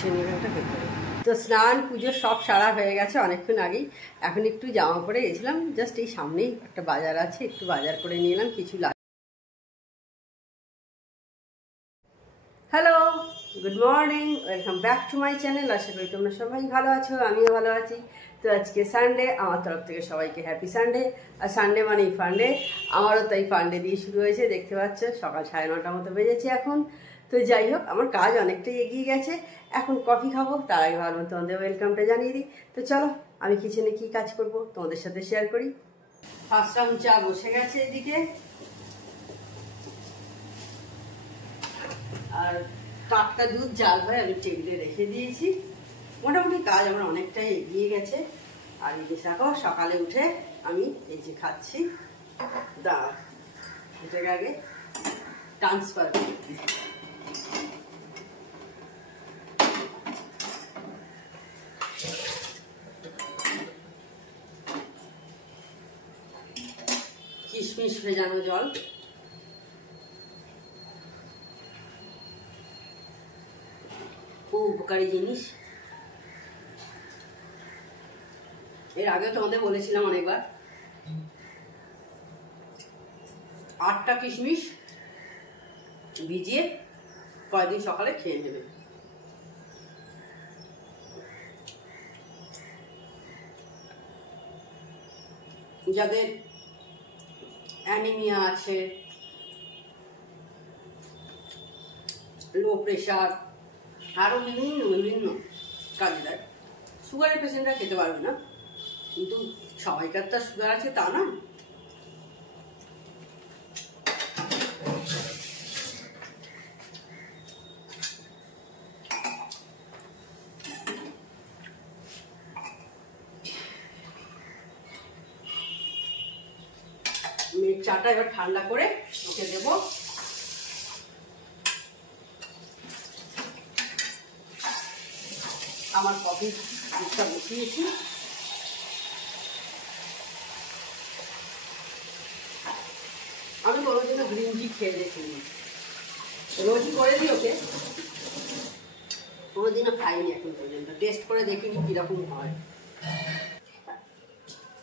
গুছিয়ে নেবে একটা ভেতরে। তো স্নান পুজো সব সারা হয়ে গেছে অনেকক্ষণ আগেই। এখন একটু জামা পরে গেছিলাম, জাস্ট এই সামনেই একটা বাজার আছে, একটু বাজার করে নিয়ে এলাম কিছু। Hello, good morning, welcome back to my channel. আশা করি তোমরা সবাই ভালো আছো, আমিও ভালো আছি। তো আজকে সানডে, আমার তরফ থেকে সবাইকে হ্যাপি সানডে। আর সানডে মানেই ফান্ডে, আমারও তাই ফান্ডে দিয়ে শুরু হয়েছে। দেখতে পাচ্ছ সকাল 9:30 মতো বেজেছে এখন। তো যাই হোক, আমার কাজ অনেকটাই এগিয়ে গেছে। এখন কফি খাবো, তার আগে ভালো তোমাদের ওয়েলকামটা জানিয়ে দিই। তো চলো, আমি কিচেনে কি কাজ করব তোমাদের সাথে শেয়ার করি। ফার্স্ট রাউন্ড চা বসে গেছে এদিকে, আর টাটকা দুধ জাল হয়ে আমি টেবিলে রেখে দিয়েছি। মোটামুটি কাজ আমার অনেকটাই এগিয়ে গেছে। আর এই যে দেখো, সকালে উঠে আমি এই যে খাচ্ছি, দাঁড়া এটাকে আগে ট্রান্সফার করি। কিশমিশ ভেজানো জল, খুব উপকারী জিনিস। এর আগে তোমাদের বলেছিলাম অনেকবার, 8টা কিশমিশ ভিজিয়ে কয়েকদিন সকালে খেয়ে নেবে। যাদের অ্যানিমিয়া আছে, লো প্রেশার, আরো বিভিন্ন কাজে দেয়। সুগারের পেশেন্টরা খেতে পারবে না, কিন্তু সবাইকার তো সুগার আছে তা না। চাটা এবার ঠান্ডা করে ওকে দেব। আমার কফি দুধটা বসিয়েছি। আমি কোনোদিনও গ্রিন টি খেয়ে দেখিনি, রোজই করে দিই ওকে, কোনোদিনও খাইনি এখন পর্যন্ত, টেস্ট করে দেখিনি কিরকম হয়।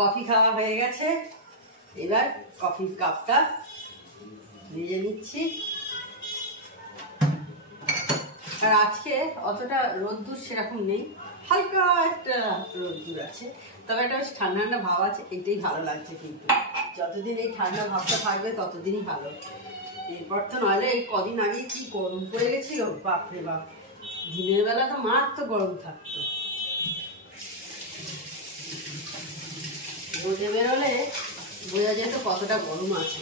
কফি খাওয়া হয়ে গেছে, এবার কফির কাপটা ভেজে নিচ্ছি। আর আজকে অতটা রোদ্দুর সেরকম নেই, হালকা একটা রোদ্দুর আছে, তবে একটা বেশ ঠান্ডা ঠান্ডা ভাব আছে, এইটাই ভালো লাগছে। কিন্তু যতদিন এই ঠান্ডা ভাবটা থাকবে ততদিনই ভালো। এরপর তো নইলে এই কদিন আগে কি গরম পড়ে গেছিল, বাপরে বাপ, দিনের বেলা তো মারাত্মক গরম থাকতো। রোদে বেরোলে বোঝা যেত কতটা গরম আছে।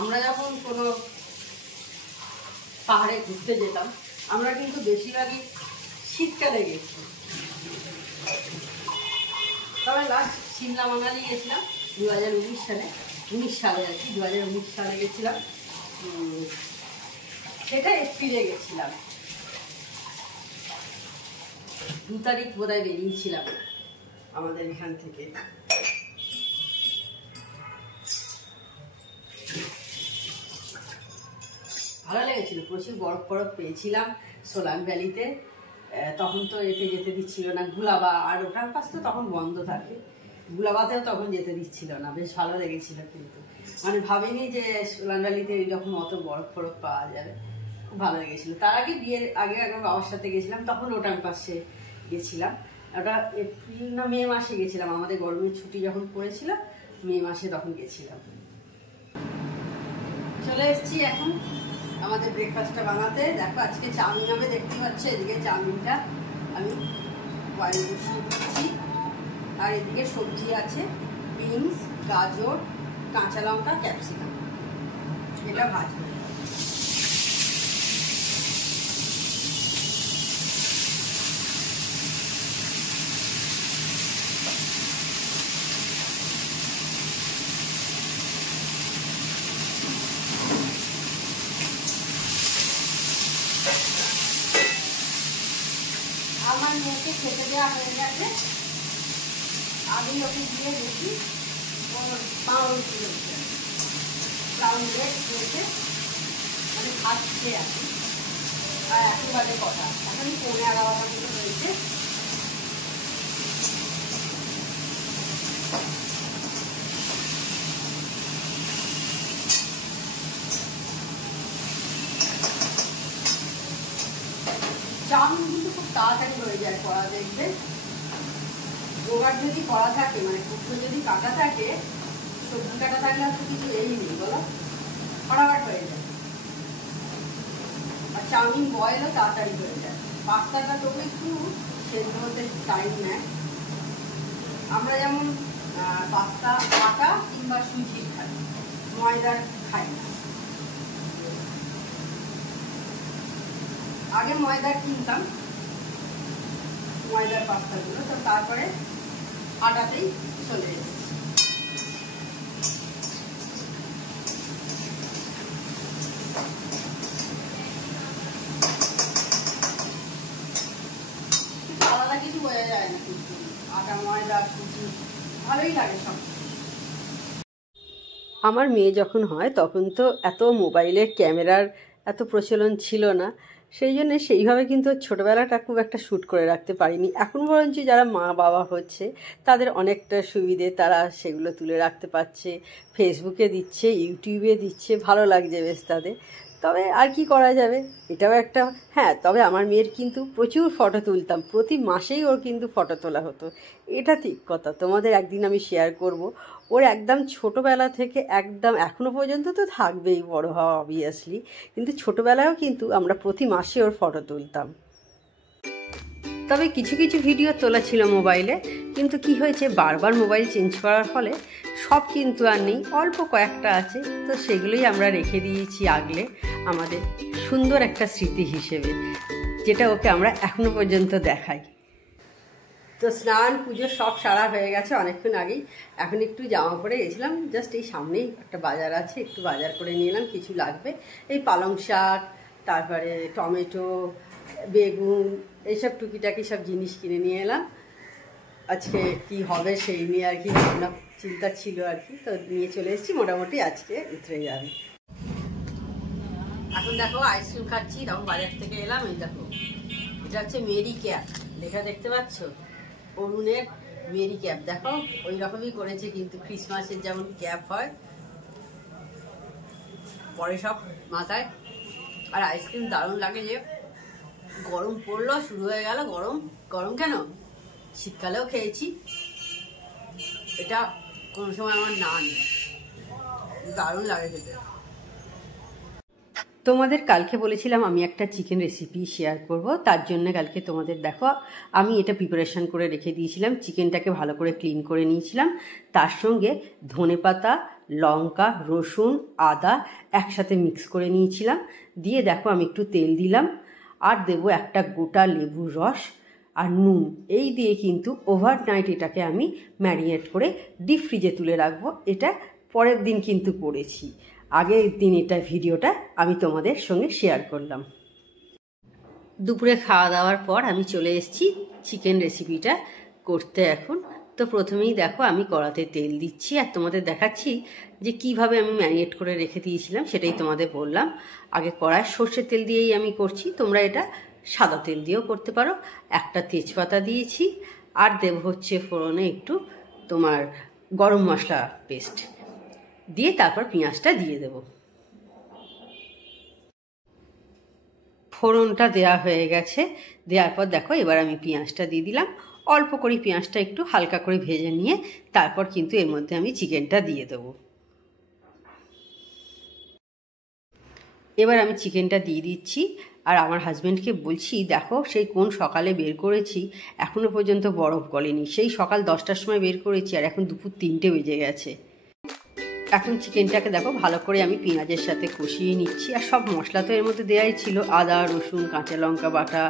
আমরা যখন কোনো পাহাড়ে ঘুরতে যেতাম, আমরা কিন্তু বেশিরভাগই শীতকালে গেছি। তবে লাস্ট সিমলা মানালি গেছিলাম 2019 সালে, 19 সালে আর কি, 2019 সালে গেছিলাম। সেটা এপ্রিলে গেছিলাম, 2 তারিখ বোধহয় বেরিয়েছিলাম আমাদের এখান থেকে। ভালো লেগেছিল, প্রচুর বরফ বরফ পেয়েছিলাম সোলাং ভ্যালিতে। তখন তো এতে যেতে দিচ্ছিল না, গুলাবা আর ওটার পাশ তো তখন বন্ধ থাকে, গুলাবাতেও তখন যেতে দিচ্ছিল না। বেশ ভালো লেগেছিল, কিন্তু মানে ভাবিনি যে সোলাং ভ্যালিতে এইরকম অত বরফ ফরফ পাওয়া যাবে। খুব ভালো লেগেছিল। তার আগে বিয়ের আগে একবার বাবার সাথে গেছিলাম, তখন ওটার পাশে গেছিলাম। ওটা এপ্রিল না মে মাসে গেছিলাম, আমাদের গরমের ছুটি যখন পড়েছিল মে মাসে, তখন গেছিলাম। চলে এসেছি এখন আমাদের ব্রেকফাস্টটা বানাতে। দেখো আজকে চাউমিন হবে, দেখতে পাচ্ছ এদিকে চাউমিনটা আমি বয়েল বসিয়ে দিচ্ছি। আর এদিকে সবজি আছে, বিনস, গাজর, কাঁচা লঙ্কা, ক্যাপসিকাম, এটা ভাজবো। আমার মেয়েকে খেতে দেওয়া হয়ে গেছে, আর আমি ওকে দিয়ে দেখি পাউরুটি হচ্ছে ব্রাউন ব্রেড হয়েছে, মানে খাচ্ছে আর কি। আর এখন বাজে কটা, এখন 11:15 মতো হয়েছে। চাউমিন কিন্তু খুব তাড়াতাড়ি হয়ে যায় করা, দেখবে জোগাড় যদি করা থাকে, মানে কুটনো যদি কাটা থাকে, সবজি কাটা থাকলে তো কিছু এই নেই বলো, ফটাফট হয়ে যায়। আর চাউমিন বয়েলও তাড়াতাড়ি হয়ে যায়। পাস্তাটা তবু একটু সেদ্ধ হতে টাইম নেয়। আমরা যেমন পাস্তা আটা কিংবা সুজির খাই, ময়দার খাই না। আগে ময়দা কিনতাম, ময়দার পাস্তাগুলো, তো তারপরে আটাতেই চলে এসেছি। আলাদা কিছু বোঝা যায় না, কিন্তু আটা ময়দা সুজি ভালোই লাগে সব। আমার মেয়ে যখন হয় তখন তো এত মোবাইলের ক্যামেরার এত প্রচলন ছিল না, সেই জন্য সেইভাবে কিন্তু ছোটোবেলাটা খুব একটা শ্যুট করে রাখতে পারিনি। এখন বরঞ্চ যারা মা বাবা হচ্ছে তাদের অনেকটা সুবিধে, তারা সেগুলো তুলে রাখতে পারছে, ফেসবুকে দিচ্ছে, ইউটিউবে দিচ্ছে, ভালো লাগছে বেশ তাদের। তবে আর কি করা যাবে, এটাও একটা। হ্যাঁ, তবে আমার মেয়ের কিন্তু প্রচুর ফটো তুলতাম, প্রতি মাসেই ওর কিন্তু ফটো তোলা হতো, এটা ঠিক কথা। তোমাদের একদিন আমি শেয়ার করব। ওর একদম ছোটোবেলা থেকে একদম এখনও পর্যন্ত তো থাকবেই, বড় হওয়া অবভিয়াসলি, কিন্তু ছোটোবেলায়ও কিন্তু আমরা প্রতি মাসে ওর ফটো তুলতাম। তবে কিছু কিছু ভিডিও তোলা ছিল মোবাইলে, কিন্তু কি হয়েছে, বারবার মোবাইল চেঞ্জ করার ফলে সব কিন্তু আর নেই, অল্প কয়েকটা আছে, তো সেগুলোই আমরা রেখে দিয়েছি আগলে আমাদের সুন্দর একটা স্মৃতি হিসেবে, যেটা ওকে আমরা এখনো পর্যন্ত দেখাই। তো স্নান পুজো সব সারা হয়ে গেছে অনেকক্ষণ আগেই। এখন একটু জামা পরে গেছিলাম, জাস্ট এই সামনেই একটা বাজার আছে, একটু বাজার করে নিয়ে এলাম, কিছু লাগবে, এই পালং শাক, তারপরে টমেটো, বেগুন, এইসব টুকিটাকি সব জিনিস কিনে নিয়ে এলাম। আজকে কি হবে সেই নিয়ে আর কি ভাবনা চিন্তা ছিল আর কি, তো নিয়ে চলে এসেছি, মোটামুটি আজকে উতরে যাবে। এখন দেখো আইসক্রিম খাচ্ছি, তখন বাজার থেকে এলাম। এই দেখো, এটা হচ্ছে মেরি ক্যাপ, লেখা দেখতে পাচ্ছ, অরুণের মেরি ক্যাপ। দেখো ওই রকমই করেছে, কিন্তু ক্রিসমাসের যেমন ক্যাপ হয় পরে সব মাথায়। আর আইসক্রিম দারুণ লাগে, যে গরম পড়লো, শুরু হয়ে গেল গরম। গরম কেন, শীতকালেও খেয়েছি, এটা কোনো সময় আমার না নেই, দারুণ লাগে খেতে। তোমাদের কালকে বলেছিলাম আমি একটা চিকেন রেসিপি শেয়ার করব, তার জন্য কালকে তোমাদের দেখো আমি এটা প্রিপারেশন করে রেখে দিয়েছিলাম। চিকেনটাকে ভালো করে ক্লিন করে নিয়েছিলাম, তার সঙ্গে ধনেপাতা, লঙ্কা, রসুন, আদা একসাথে মিক্স করে নিয়েছিলাম। দিয়ে দেখো আমি একটু তেল দিলাম, আর দেবো একটা গোটা লেবুর রস আর নুন। এই দিয়ে কিন্তু ওভারনাইট এটাকে আমি ম্যারিনেট করে ডিপ ফ্রিজে তুলে রাখবো। এটা পরের দিন কিন্তু করেছি, আগের দিন এটা ভিডিওটা আমি তোমাদের সঙ্গে শেয়ার করলাম। দুপুরে খাওয়া দাওয়ার পর আমি চলে এসেছি চিকেন রেসিপিটা করতে এখন। তো প্রথমেই দেখো আমি কড়াতে তেল দিচ্ছি, আর তোমাদের দেখাচ্ছি যে কিভাবে আমি ম্যারিনেট করে রেখে দিয়েছিলাম, সেটাই তোমাদের বললাম। আগে কড়ায় সর্ষের তেল দিয়েই আমি করছি, তোমরা এটা সাদা তেল দিয়েও করতে পারো। একটা তেজপাতা দিয়েছি, আর দেব হচ্ছে ফোড়নে একটু তোমার গরম মশলা পেস্ট দিয়ে, তারপর পেঁয়াজটা দিয়ে দেব। ফোড়নটা দেওয়া হয়ে গেছে, দেওয়ার পর দেখো এবার আমি পেঁয়াজটা দিয়ে দিলাম। অল্প করে পেঁয়াজটা একটু হালকা করে ভেজে নিয়ে তারপর কিন্তু এর মধ্যে আমি চিকেনটা দিয়ে দেবো। এবার আমি চিকেনটা দিয়ে দিচ্ছি, আর আমার হাজব্যান্ডকে বলছি দেখো সেই কোন সকালে বের করেছি, এখনও পর্যন্ত বরফ গলেনি। সেই সকাল 10টার সময় বের করেছি, আর এখন দুপুর 3টে বেজে গেছে। এখন চিকেনটাকে দেখো ভালো করে আমি পেঁয়াজের সাথে কষিয়ে নিচ্ছি, আর সব মশলা তো এর মধ্যে দেওয়াই ছিল, আদা রসুন কাঁচা লঙ্কা বাটা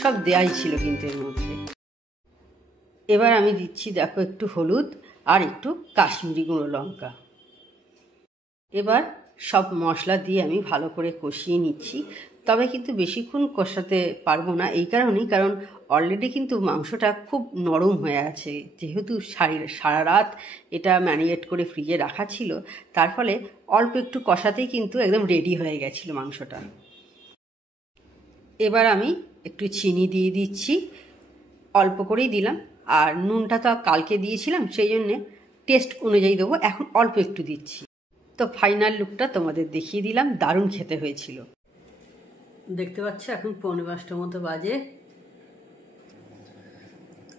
সব দেওয়াই ছিল কিন্তু এর মধ্যে। এবার আমি দিচ্ছি দেখো একটু হলুদ আর একটু কাশ্মীরি গুঁড়ো লঙ্কা। এবার সব মশলা দিয়ে আমি ভালো করে কষিয়ে নিচ্ছি। তবে কিন্তু বেশিক্ষণ কষাতে পারবো না, এই কারণেই কারণ অলরেডি কিন্তু মাংসটা খুব নরম হয়ে আছে, যেহেতু সারা রাত এটা ম্যারিনেট করে ফ্রিজে রাখা ছিল, তার ফলে অল্প একটু কষাতেই কিন্তু একদম রেডি হয়ে গেছিলো মাংসটা। এবার আমি একটু চিনি দিয়ে দিচ্ছি, অল্প করেই দিলাম, আর নুনটা তো কালকে দিয়েছিলাম, সেই জন্যে টেস্ট অনুযায়ী দেবো, এখন অল্প একটু দিচ্ছি। তো ফাইনাল লুকটা তোমাদের দেখিয়ে দিলাম, দারুণ খেতে হয়েছিল। দেখতে পাচ্ছ এখন 5:45 মতো বাজে,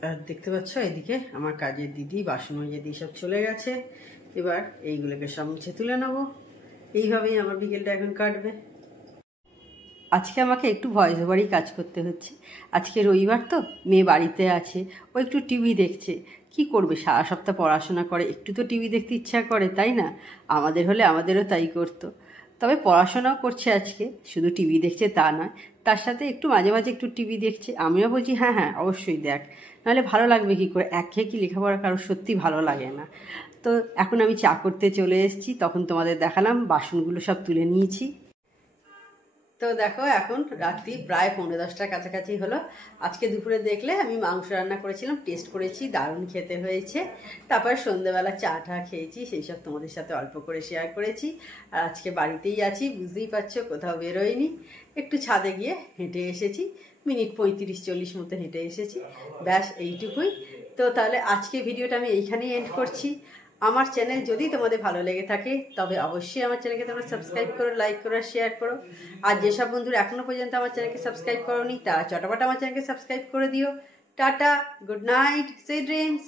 আর দেখতে পাচ্ছ এদিকে আমার কাজের দিদি বাসন মেজে দিয়ে সব চলে গেছে। এবার এইগুলোকে সব মুছে তুলে নেবো, এইভাবেই আমার বিকেলটা এখন কাটবে। আজকে আমাকে একটু ভয়েস ওভারই কাজ করতে হচ্ছে, আজকে রবিবার তো, মেয়ে বাড়িতে আছে, ও একটু টিভি দেখছে। কি করবে, সারা সপ্তাহ পড়াশোনা করে, একটু তো টিভি দেখতে ইচ্ছা করে, তাই না? আমাদের হলে আমাদেরও তাই করতো। তবে পড়াশোনাও করছে আজকে, শুধু টিভি দেখছে তা নয়, তার সাথে একটু মাঝে মাঝে একটু টিভি দেখছে। আমিও বলছি হ্যাঁ হ্যাঁ অবশ্যই দেখ, নাহলে ভালো লাগবে কী করে, একঘেয়ে কি লেখাপড়া কারোর সত্যি ভালো লাগে না। তো এখন আমি চা করতে চলে এসেছি, তখন তোমাদের দেখালাম বাসনগুলো সব তুলে নিয়েছি। তো দেখো এখন রাত্রি প্রায় 10:15টার কাছাকাছি হলো। আজকে দুপুরে দেখলে আমি মাংস রান্না করেছিলাম, টেস্ট করেছি, দারুণ খেতে হয়েছে। তারপরে সন্ধ্যেবেলা চা টা খেয়েছি, সেই সব তোমাদের সাথে অল্প করে শেয়ার করেছি। আর আজকে বাড়িতেই আছি, বুঝতেই পারছো, কোথাও বেরোয়নি, একটু ছাদে গিয়ে হেঁটে এসেছি, মিনিট 35-40 মতো হেঁটে এসেছি, ব্যাস এইটুকুই। তো তাহলে আজকে ভিডিওটা আমি এইখানেই এন্ড করছি। আমার চ্যানেল যদি তোমাদের ভালো লেগে থাকে তবে অবশ্যই আমার চ্যানেলকে তোমরা সাবস্ক্রাইব করো, লাইক করো, শেয়ার করো। আর যেসব বন্ধুরা এখনো পর্যন্ত আমার চ্যানেলকে সাবস্ক্রাইব করোনি তারা চটাপট আমার চ্যানেলকে সাবস্ক্রাইব করে দিও। Tata, good night, sweet dreams.